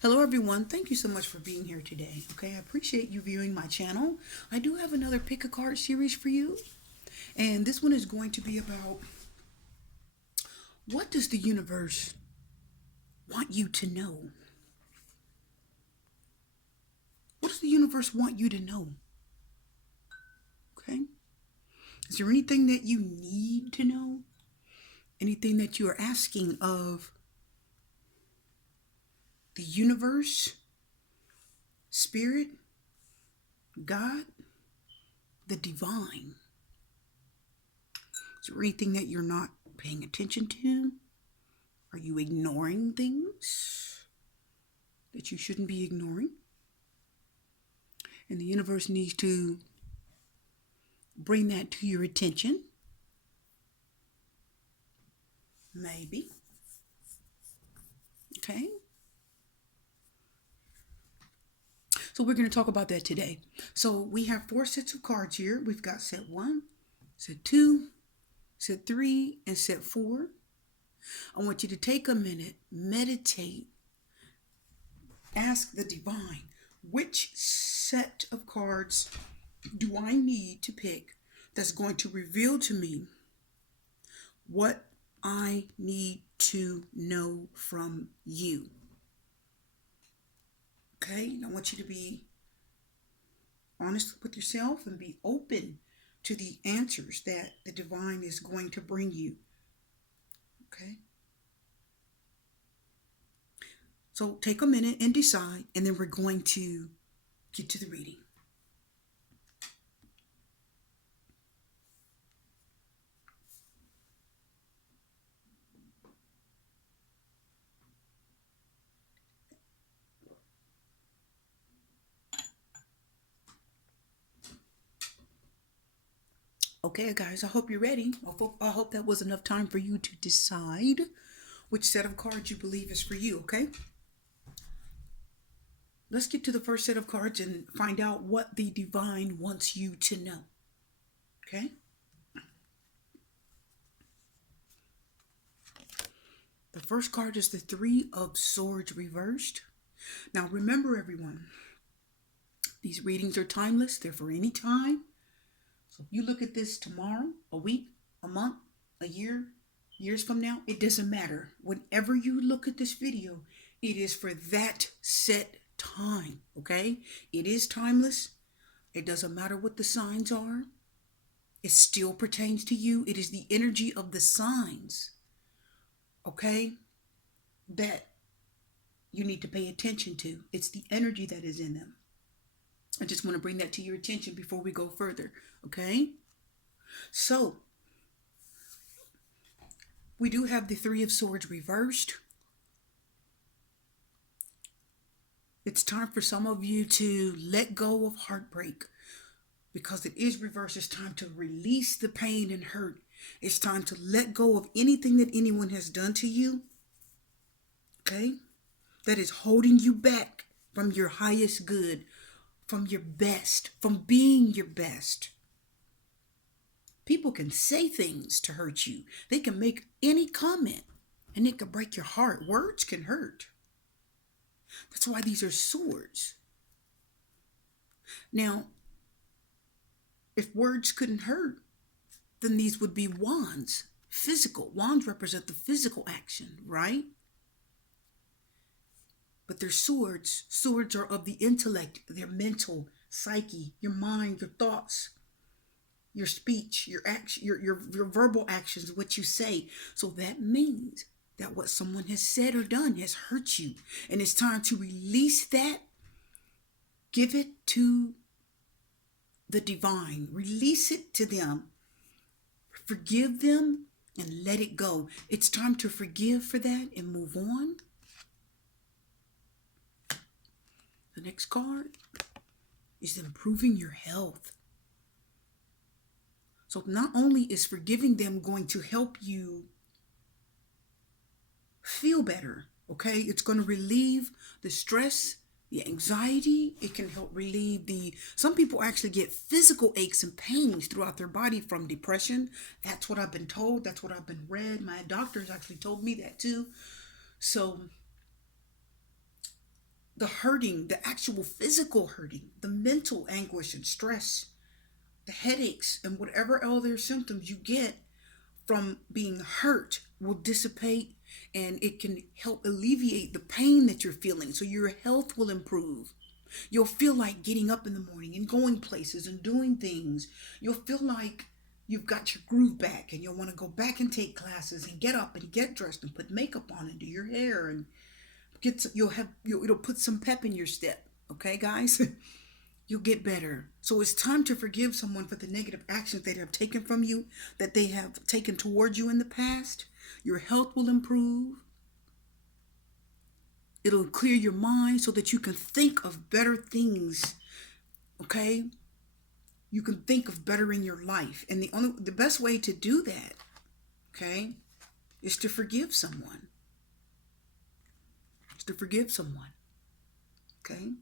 Hello, everyone. Thank you so much for being here today. Okay, I appreciate you viewing my channel. I do have another pick a card series for you, and this one is going to be about what does the universe want you to know? What does the universe want you to know? Okay, is there anything that you need to know? Anything that you are asking of the universe, spirit, God, the divine? Is there anything that you're not paying attention to? Are you ignoring things that you shouldn't be ignoring? And the universe needs to bring that to your attention. Maybe. Okay. So we're going to talk about that today. So we have four sets of cards here. We've got set one, set two, set three, and set four. I want you to take a minute, meditate, ask the divine, which set of cards do I need to pick that's going to reveal to me what I need to know from you? Okay, I want you to be honest with yourself and be open to the answers that the divine is going to bring you. Okay, so take a minute and decide, and then we're going to get to the reading. Okay, guys, I hope you're ready. I hope that was enough time for you to decide which set of cards you believe is for you, okay? Let's get to the first set of cards and find out what the divine wants you to know, okay? The first card is the Three of Swords reversed. Now, remember, everyone, these readings are timeless. They're for any time. So if you look at this tomorrow, a week, a month, a year, years from now, it doesn't matter. Whenever you look at this video, it is for that set time, okay? It is timeless. It doesn't matter what the signs are. It still pertains to you. It is the energy of the signs, okay, that you need to pay attention to. It's the energy that is in them. I just want to bring that to your attention before we go further, okay? So, we do have the Three of Swords reversed. It's time for some of you to let go of heartbreak because it is reversed. It's time to release the pain and hurt. It's time to let go of anything that anyone has done to you, okay, that is holding you back from your highest good, from your best, from being your best. People can say things to hurt you. They can make any comment and it can break your heart. Words can hurt. That's why these are swords. Now, if words couldn't hurt, then these would be wands. Physical. Wands represent the physical action, right? But they're swords. Swords are of the intellect, their mental, psyche, your mind, your thoughts, your speech, your action, your verbal actions, what you say. So that means that what someone has said or done has hurt you. And it's time to release that. Give it to the divine. Release it to them. Forgive them and let it go. It's time to forgive for that and move on. The next card is improving your health. So not only is forgiving them going to help you feel better, okay? It's going to relieve the stress, the anxiety. It can help relieve some people actually get physical aches and pains throughout their body from depression. That's what I've been told. That's what I've been read. My doctors actually told me that too. So the hurting, the actual physical hurting, the mental anguish and stress, the headaches, and whatever other symptoms you get from being hurt will dissipate, and it can help alleviate the pain that you're feeling. So your health will improve. You'll feel like getting up in the morning and going places and doing things. You'll feel like you've got your groove back, and you'll want to go back and take classes and get up and get dressed and put makeup on and do your hair and it'll put some pep in your step. Okay, guys? You'll get better. So it's time to forgive someone for the negative actions they have taken from you, that they have taken towards you in the past. Your health will improve. It'll clear your mind so that you can think of better things. Okay? You can think of bettering your life. And the best way to do that, okay, is to forgive someone. It's to forgive someone. Okay?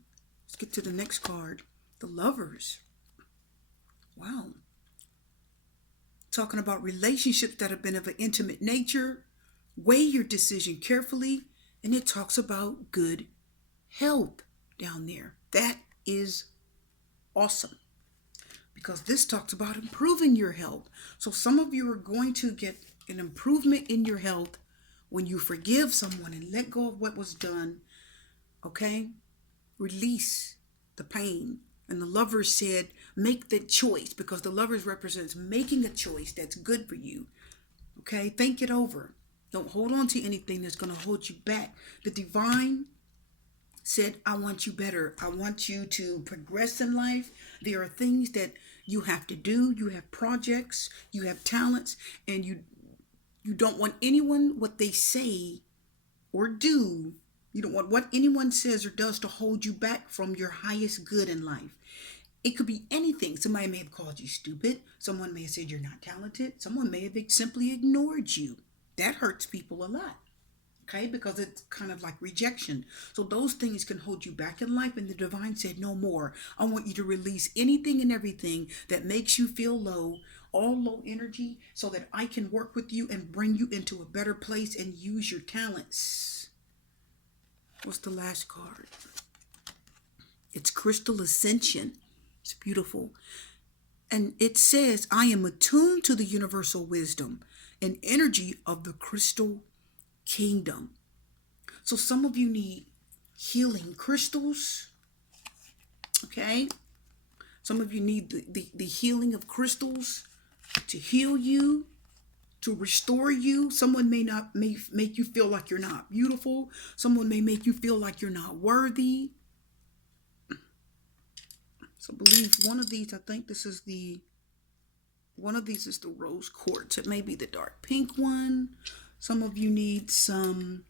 Let's get to the next card. The Lovers. Wow. Talking about relationships that have been of an intimate nature. Weigh your decision carefully. And it talks about good health down there. That is awesome, because this talks about improving your health. So some of you are going to get an improvement in your health when you forgive someone and let go of what was done. Okay? Release the pain. And the Lovers said, make the choice, because the Lovers represents making a choice that's good for you. Okay? Think it over. Don't hold on to anything that's going to hold you back. The Divine said, I want you better. I want you to progress in life. There are things that you have to do. You have projects, you have talents, and you don't want anyone, what they say or do, you don't want what anyone says or does to hold you back from your highest good in life. It could be anything. Somebody may have called you stupid. Someone may have said you're not talented. Someone may have simply ignored you. That hurts people a lot. Okay, because it's kind of like rejection. So those things can hold you back in life. And the Divine said, no more. I want you to release anything and everything that makes you feel low, all low energy, so that I can work with you and bring you into a better place and use your talents. What's the last card? It's Crystal Ascension. It's beautiful. And it says, I am attuned to the universal wisdom and energy of the crystal kingdom. So some of you need healing crystals. Okay? Some of you need the healing of crystals to heal you, to restore you. Someone may make you feel like you're not beautiful. Someone may make you feel like you're not worthy. So I believe one of these, I think this is one of these is the rose quartz. It may be the dark pink one. Some of you need some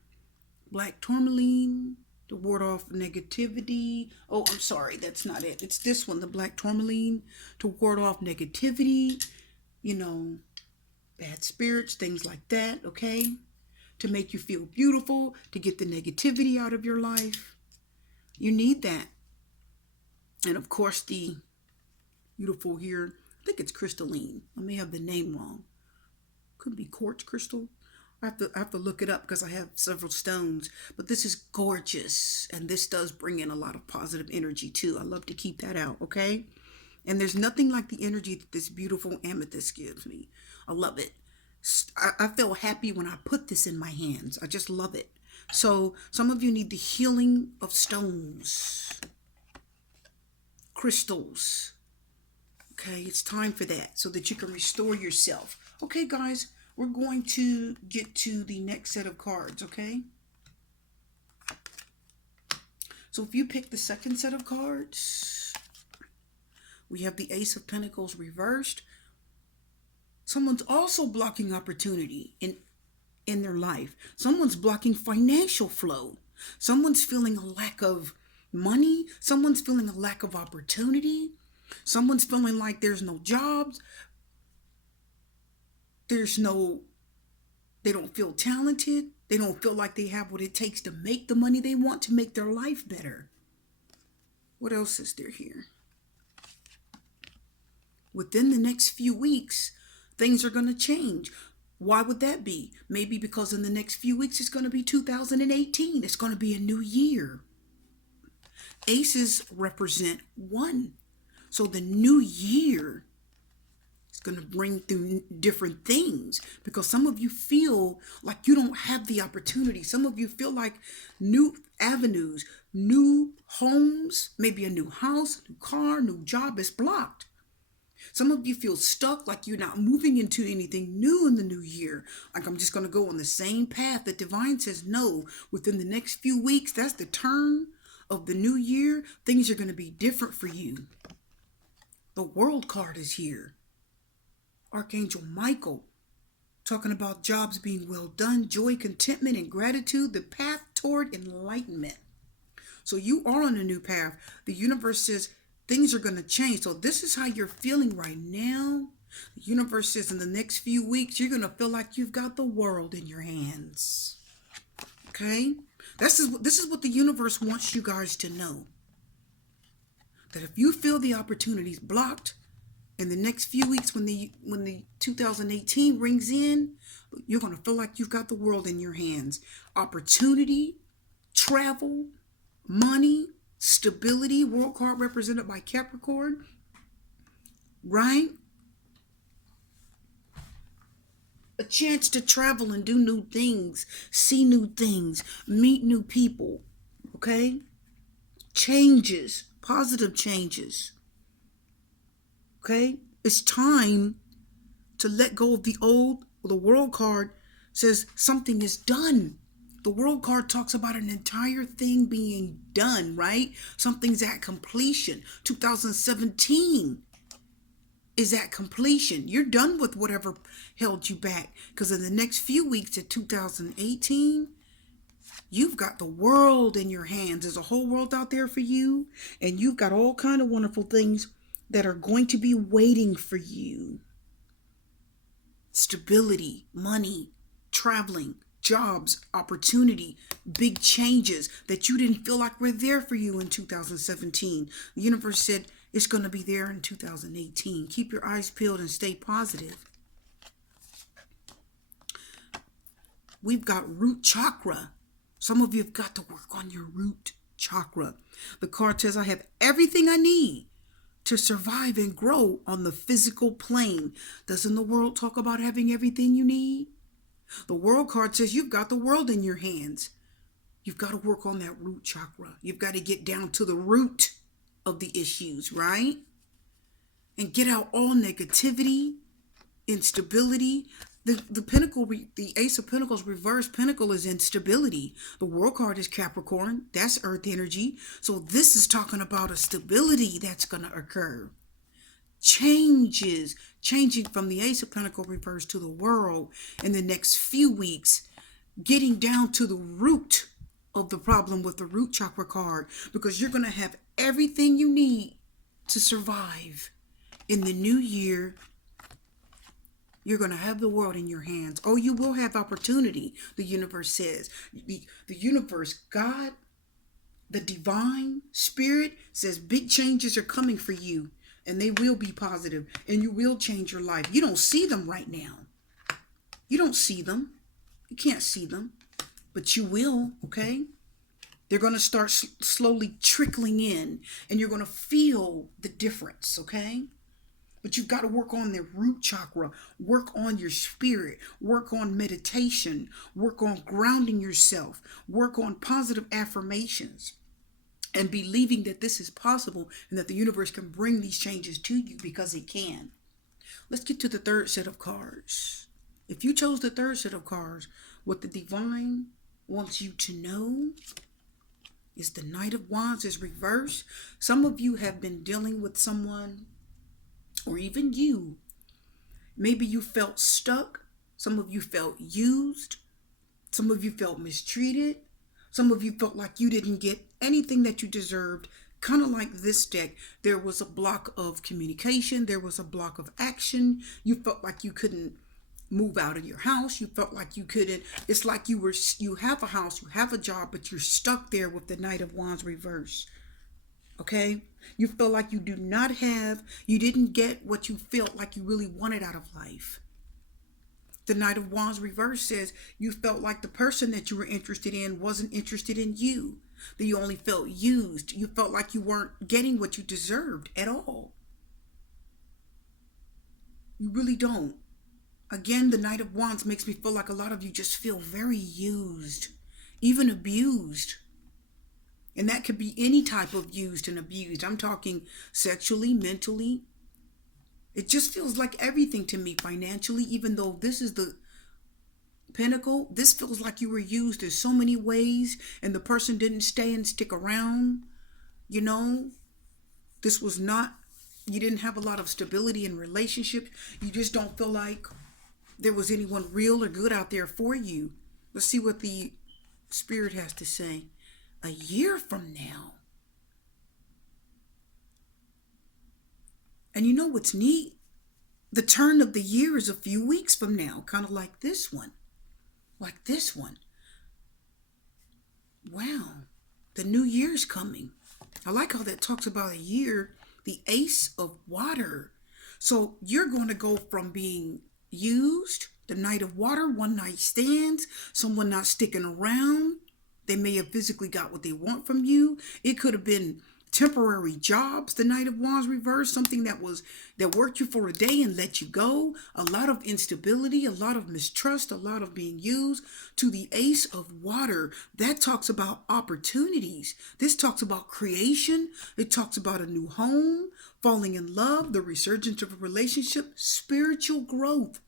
black tourmaline to ward off negativity. Oh, I'm sorry, that's not it. It's this one, the black tourmaline, to ward off negativity, bad spirits, things like that, okay? To make you feel beautiful, to get the negativity out of your life. You need that. And of course, the beautiful here, I think it's crystalline. I may have the name wrong. Could be quartz crystal. I have to look it up because I have several stones. But this is gorgeous. And this does bring in a lot of positive energy too. I love to keep that out, okay? And there's nothing like the energy that this beautiful amethyst gives me. I love it. I feel happy when I put this in my hands. I just love it. So some of you need the healing of stones, crystals. Okay, it's time for that so that you can restore yourself. Okay, guys, we're going to get to the next set of cards, okay? So if you pick the second set of cards, we have the Ace of Pentacles reversed. Someone's also blocking opportunity in their life. Someone's blocking financial flow. Someone's feeling a lack of money. Someone's feeling a lack of opportunity. Someone's feeling like there's no jobs. They don't feel talented. They don't feel like they have what it takes to make the money they want to make their life better. What else is there here? Within the next few weeks, things are going to change. Why would that be? Maybe because in the next few weeks, it's going to be 2018. It's going to be a new year. Aces represent one. So the new year is going to bring through different things, because some of you feel like you don't have the opportunity. Some of you feel like new avenues, new homes, maybe a new house, new car, new job is blocked. Some of you feel stuck, like you're not moving into anything new in the new year. Like, I'm just going to go on the same path. The divine says no. Within the next few weeks, that's the turn of the new year. Things are going to be different for you. The World card is here. Archangel Michael, talking about jobs being well done, joy, contentment, and gratitude, the path toward enlightenment. So you are on a new path. The universe says things are going to change. So this is how you're feeling right now. The universe says in the next few weeks, you're going to feel like you've got the world in your hands. Okay? This is what the universe wants you guys to know. That if you feel the opportunities blocked in the next few weeks, when the 2018 rings in, you're going to feel like you've got the world in your hands. Opportunity, travel, money, stability. World card represented by Capricorn, right? A chance to travel and do new things, see new things, meet new people, okay? Changes, positive changes, okay? It's time to let go of the old. The World card says something is done. The World card talks about an entire thing being done, right? Something's at completion. 2017 is at completion. You're done with whatever held you back, because in the next few weeks of 2018, you've got the world in your hands. There's a whole world out there for you, and you've got all kind of wonderful things that are going to be waiting for you. Stability, money, traveling, jobs, opportunity, big changes that you didn't feel like were there for you in 2017. The universe said it's going to be there in 2018. Keep your eyes peeled and stay positive. We've got root chakra. Some of you have got to work on your root chakra. The card says, I have everything I need to survive and grow on the physical plane. Doesn't the world talk about having everything you need? The World card says you've got the world in your hands. You've got to work on that root chakra. You've got to get down to the root of the issues, right? And get out all negativity, instability. The Pentacle, the Ace of Pentacles reverse Pentacle is instability. The World card is Capricorn. That's earth energy. So this is talking about a stability that's going to occur. Changing from the Ace of Pentacles reverse to the World in the next few weeks, getting down to the root of the problem with the root chakra card, because you're going to have everything you need to survive in the new year. You're going to have the world in your hands. Oh, you will have opportunity, the universe says. The universe, God, the divine spirit says big changes are coming for you, and they will be positive, and you will change your life. You don't see them right now. You don't see them. You can't see them, but you will, okay? They're going to start slowly trickling in, and you're going to feel the difference, okay? But you've got to work on their root chakra, work on your spirit, work on meditation, work on grounding yourself, work on positive affirmations, and believing that this is possible and that the universe can bring these changes to you, because it can. Let's get to the third set of cards. If you chose the third set of cards, what the divine wants you to know is the Knight of Wands is reversed. Some of you have been dealing with someone, or even you. Maybe you felt stuck. Some of you felt used. Some of you felt mistreated. Some of you felt like you didn't get anything that you deserved. Kind of like this deck, there was a block of communication. There was a block of action. You felt like you couldn't move out of your house. You felt like you couldn't. It's like you have a house, you have a job, but you're stuck there with the Knight of Wands reverse. Okay? You feel like you didn't get what you felt like you really wanted out of life. The Knight of Wands reverse says you felt like the person that you were interested in wasn't interested in you. that you only felt used. You felt like you weren't getting what you deserved at all. You really don't. Again, the Knight of Wands makes me feel like a lot of you just feel very used, even abused. And that could be any type of used and abused. I'm talking sexually, mentally. It just feels like everything to me financially, even though this is the pinnacle. This feels like you were used in so many ways and the person didn't stay and stick around. You know, this was not, you didn't have a lot of stability in relationship. You just don't feel like there was anyone real or good out there for you. Let's see what the Spirit has to say. A year from now. And you know what's neat? The turn of the year is a few weeks from now, kind of like this one. Like this one. Wow. The new year's coming. I like how that talks about a year. The Ace of Water. So you're going to go from being used, the Knight of Water, one night stands, someone not sticking around. They may have physically got what they want from you. It could have been temporary jobs, the Knight of Wands reversed, something that worked you for a day and let you go. A lot of instability, a lot of mistrust, a lot of being used. To the Ace of Water, that talks about opportunities. This talks about creation. It talks about a new home, falling in love, the resurgence of a relationship, spiritual growth.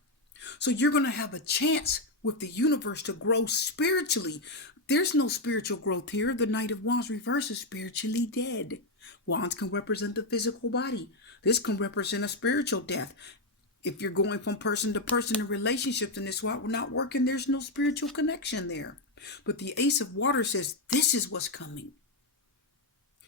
So you're going to have a chance with the universe to grow spiritually. There's no spiritual growth here. The Knight of Wands reverse is spiritually dead. Wands can represent the physical body. This can represent a spiritual death. If you're going from person to person in relationships and it's not working, there's no spiritual connection there. But the Ace of Water says this is what's coming.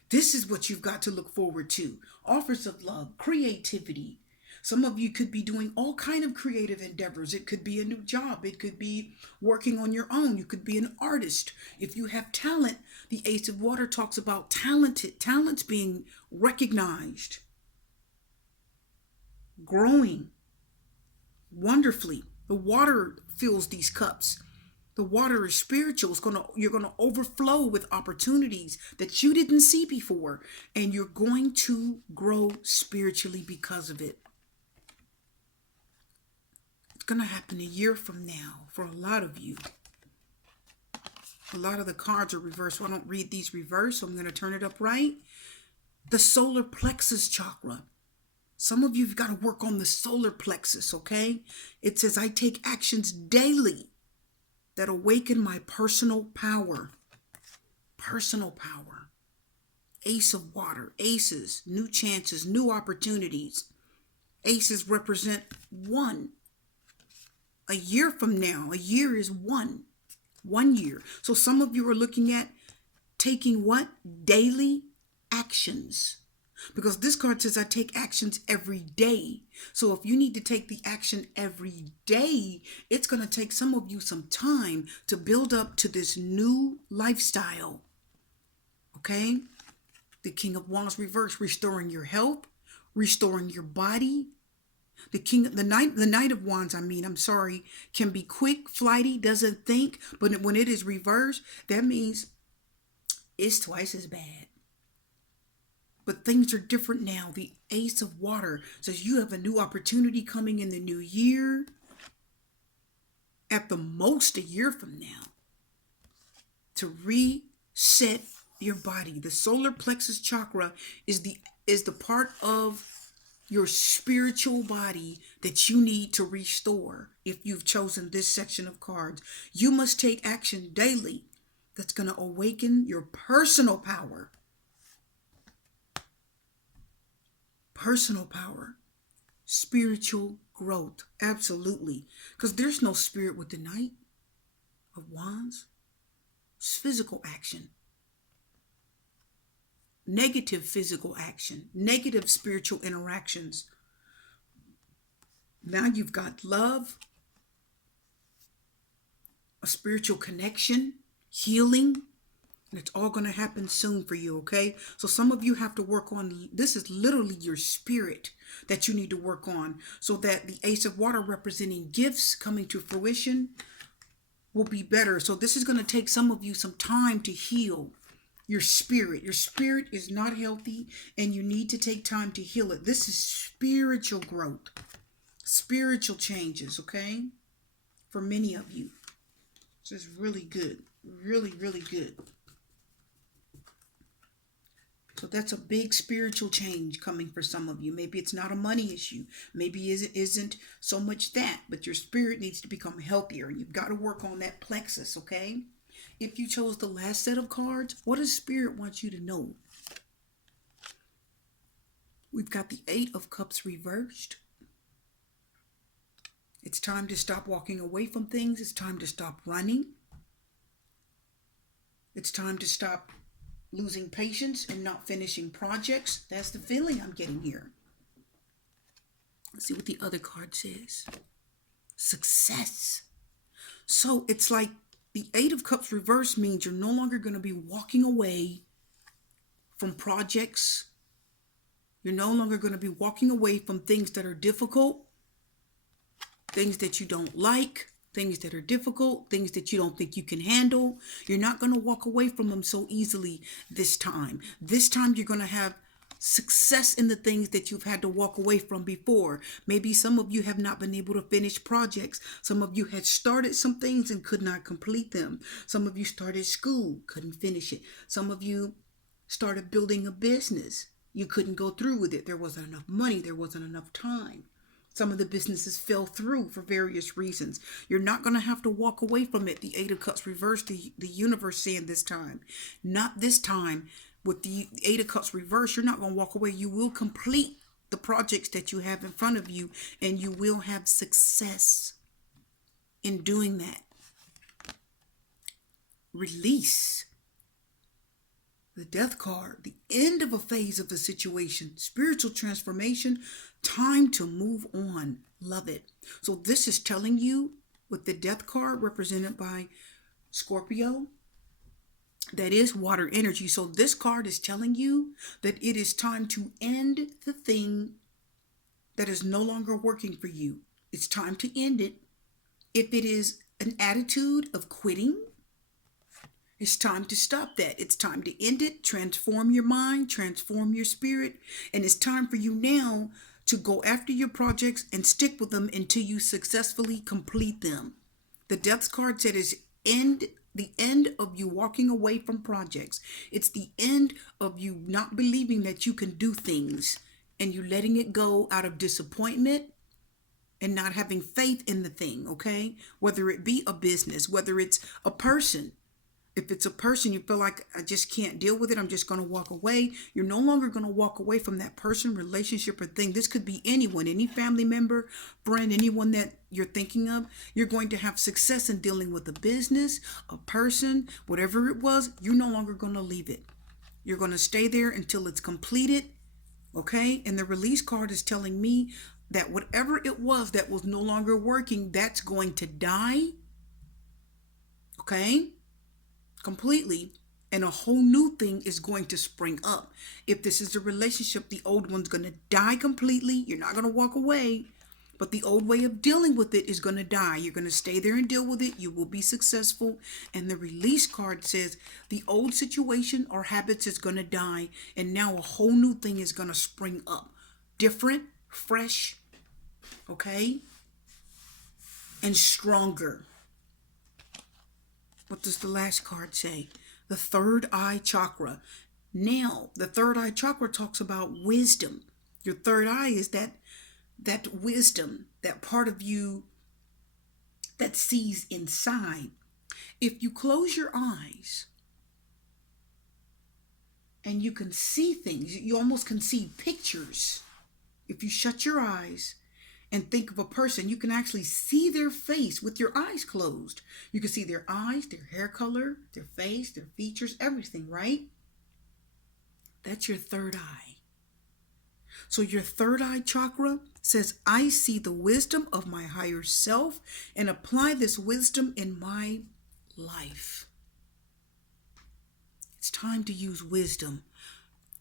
This is what you've got to look forward to. Offers of love, creativity. Some of you could be doing all kind of creative endeavors. It could be a new job. It could be working on your own. You could be an artist. If you have talent, the Ace of Water talks about talents being recognized, growing wonderfully. The water fills these cups. The water is spiritual. You're going to overflow with opportunities that you didn't see before, and you're going to grow spiritually because of it. Going to happen a year from now for a lot of you. A lot of the cards are reversed, so I don't read these reversed, so I'm going to turn it up right. The solar plexus chakra. Some of you have got to work on the solar plexus, okay? It says, I take actions daily that awaken my personal power. Personal power. Ace of Water. Aces. New chances. New opportunities. Aces represent one. A year from now, a year is 1 year. So some of you are looking at taking what? Daily actions. Because this card says I take actions every day. So if you need to take the action every day, it's going to take some of you some time to build up to this new lifestyle. Okay? The King of Wands reverse, restoring your health, restoring your body. The Knight of Wands, can be quick, flighty, doesn't think, but when it is reversed, that means it's twice as bad. But things are different now. The Ace of Water says you have a new opportunity coming in the new year, at the most a year from now, to reset your body. The solar plexus chakra is the part of your spiritual body that you need to restore. If you've chosen this section of cards, you must take action daily that's going to awaken your personal power. Personal power. Spiritual growth. Absolutely. Because there's no spirit with the Knight of Wands. It's physical action. Negative physical action, negative spiritual interactions. Now you've got love, a spiritual connection, healing, and it's all going to happen soon for you, okay? So some of you have to work on, this is literally your spirit that you need to work on, so that the Ace of Water representing gifts coming to fruition will be better. So this is going to take some of you some time to heal. your spirit. Your spirit is not healthy and you need to take time to heal it. This is spiritual growth, spiritual changes, okay? For many of you. This is really good. Really, really good. So that's a big spiritual change coming for some of you. Maybe it's not a money issue. Maybe it isn't so much that, but your spirit needs to become healthier and you've got to work on that plexus, okay? If you chose the last set of cards, what does Spirit want you to know? We've got the Eight of Cups reversed. It's time to stop walking away from things. It's time to stop running. It's time to stop losing patience and not finishing projects. That's the feeling I'm getting here. Let's see what the other card says. Success. So it's like the Eight of Cups reverse means you're no longer going to be walking away from projects. You're no longer going to be walking away from things that are difficult, things that you don't like, things that are difficult, things that you don't think you can handle. You're not going to walk away from them so easily this time. This time you're going to have success in the things that you've had to walk away from before. Maybe some of you have not been able to finish projects. Some of you had started some things and could not complete them. Some of you started school, couldn't finish it. Some of you started building a business. You couldn't go through with it. There wasn't enough money. There wasn't enough time. Some of the businesses fell through for various reasons. You're not going to have to walk away from it. The Eight of Cups reversed, the universe saying this time. Not this time. With the Eight of Cups reversed, you're not going to walk away. You will complete the projects that you have in front of you, and you will have success in doing that. Release. The Death card, the end of a phase of the situation, spiritual transformation, time to move on. Love it. So this is telling you with the Death card represented by Scorpio, that is water energy. So this card is telling you that it is time to end the thing that is no longer working for you. It's time to end it. If it is an attitude of quitting, it's time to stop that. It's time to end it, transform your mind, transform your spirit. And it's time for you now to go after your projects and stick with them until you successfully complete them. The Death card said is the end of you walking away from projects. It's the end of you not believing that you can do things and you letting it go out of disappointment and not having faith in the thing, okay? Whether it be a business, whether it's a person. If it's a person, you feel like, I just can't deal with it, I'm just going to walk away. You're no longer going to walk away from that person, relationship, or thing. This could be anyone, any family member, friend, anyone that you're thinking of. You're going to have success in dealing with a business, a person, whatever it was. You're no longer going to leave it. You're going to stay there until it's completed, okay? And the release card is telling me that whatever it was that was no longer working, that's going to die, okay? Completely, and a whole new thing is going to spring up. If this is a relationship, the old one's going to die completely. You're not going to walk away, but the old way of dealing with it is going to die. You're going to stay there and deal with it. You will be successful. And the release card says the old situation or habits is going to die, and now a whole new thing is going to spring up. Different, fresh, okay, and stronger. What does the last card say? The third eye chakra. Now, the third eye chakra talks about wisdom. Your third eye is that wisdom, that part of you that sees inside. If you close your eyes and you can see things, you almost can see pictures. If you shut your eyes and think of a person, you can actually see their face with your eyes closed. You can see their eyes, their hair color, their face, their features, everything, right? That's your third eye. So your third eye chakra says, I see the wisdom of my higher self and apply this wisdom in my life. It's time to use wisdom.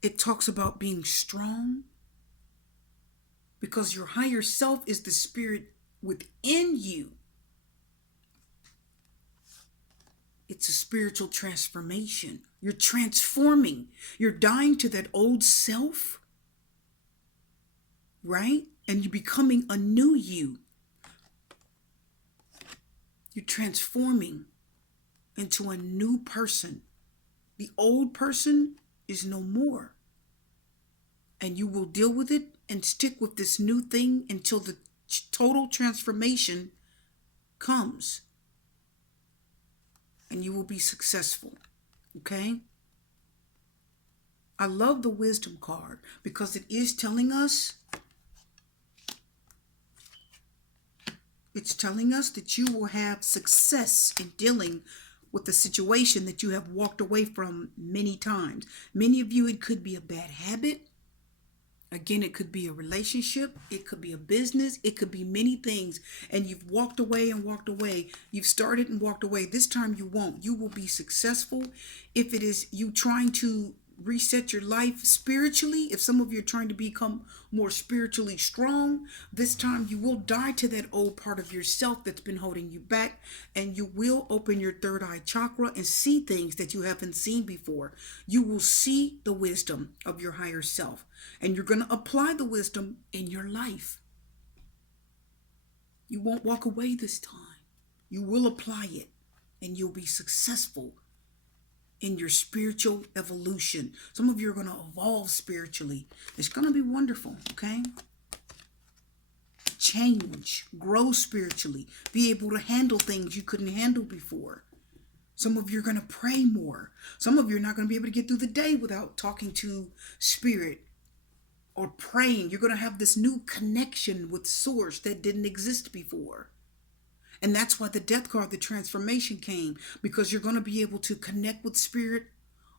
It talks about being strong, because your higher self is the spirit within you. It's a spiritual transformation. You're transforming. You're dying to that old self, right? And you're becoming a new you. You're transforming into a new person. The old person is no more. And you will deal with it and stick with this new thing until the total transformation comes. And you will be successful. Okay? I love the wisdom card because it is telling us, that you will have success in dealing with the situation that you have walked away from many times. Many of you, it could be a bad habit. Again, it could be a relationship. It could be a business. It could be many things. And you've walked away and walked away. You've started and walked away. This time you won't. You will be successful. If it is you trying to reset your life spiritually, if some of you are trying to become more spiritually strong, this time you will die to that old part of yourself that's been holding you back, and you will open your third eye chakra and see things that you haven't seen before. You will see the wisdom of your higher self, and you're going to apply the wisdom in your life. You won't walk away this time. You will apply it, and you'll be successful in your spiritual evolution. Some of you are going to evolve spiritually. It's going to be wonderful, okay? Change, grow spiritually, be able to handle things you couldn't handle before. Some of you are going to pray more. Some of you are not going to be able to get through the day without talking to spirit or praying. You're going to have this new connection with source that didn't exist before. And that's why the death card, the transformation, came, because you're going to be able to connect with spirit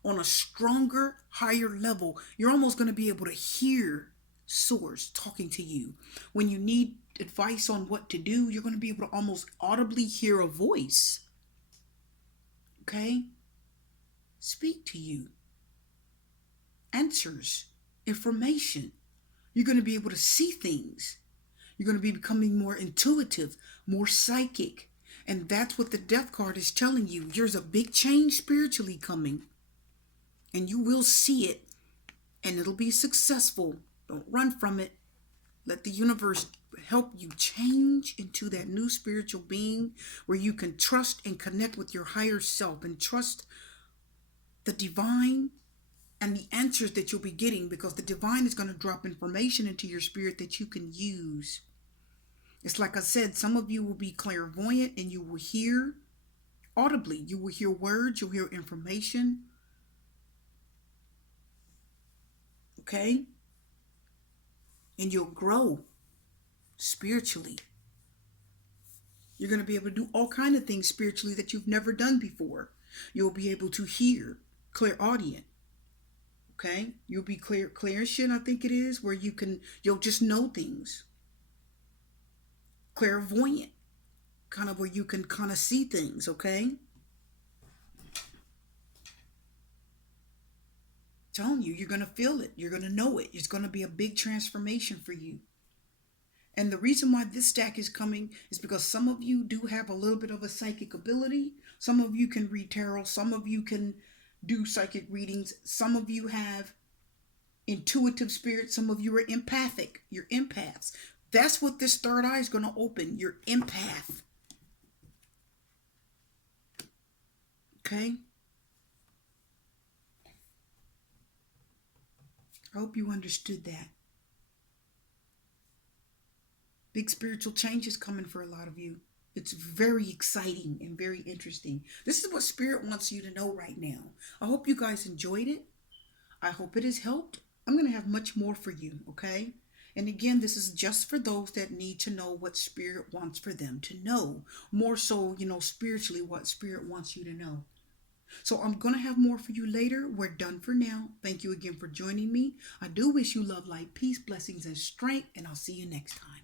on a stronger, higher level. You're almost going to be able to hear source talking to you. When you need advice on what to do, you're going to be able to almost audibly hear a voice. Okay? Speak to you. Answers, information. You're going to be able to see things. You're going to be becoming more intuitive, more psychic. And that's what the death card is telling you. There's a big change spiritually coming. And you will see it. And it'll be successful. Don't run from it. Let the universe help you change into that new spiritual being where you can trust and connect with your higher self and trust the divine and the answers that you'll be getting, because the divine is going to drop information into your spirit that you can use. It's like I said, some of you will be clairvoyant and you will hear audibly. You will hear words, you'll hear information. Okay? And you'll grow spiritually. You're going to be able to do all kinds of things spiritually that you've never done before. You'll be able to hear, clairaudient. Okay? You'll be clairsentient, I think it is, where you'll just know things. Clairvoyant, kind of where you can kind of see things, okay? Telling you, you're going to feel it. You're going to know it. It's going to be a big transformation for you. And the reason why this stack is coming is because some of you do have a little bit of a psychic ability. Some of you can read tarot. Some of you can do psychic readings. Some of you have intuitive spirit. Some of you are empathic. You're empaths. That's what this third eye is going to open. Your empath. Okay? I hope you understood that. Big spiritual change is coming for a lot of you. It's very exciting and very interesting. This is what Spirit wants you to know right now. I hope you guys enjoyed it. I hope it has helped. I'm going to have much more for you, okay? And again, this is just for those that need to know what Spirit wants for them to know. More so, spiritually, what Spirit wants you to know. So I'm going to have more for you later. We're done for now. Thank you again for joining me. I do wish you love, light, peace, blessings, and strength, and I'll see you next time.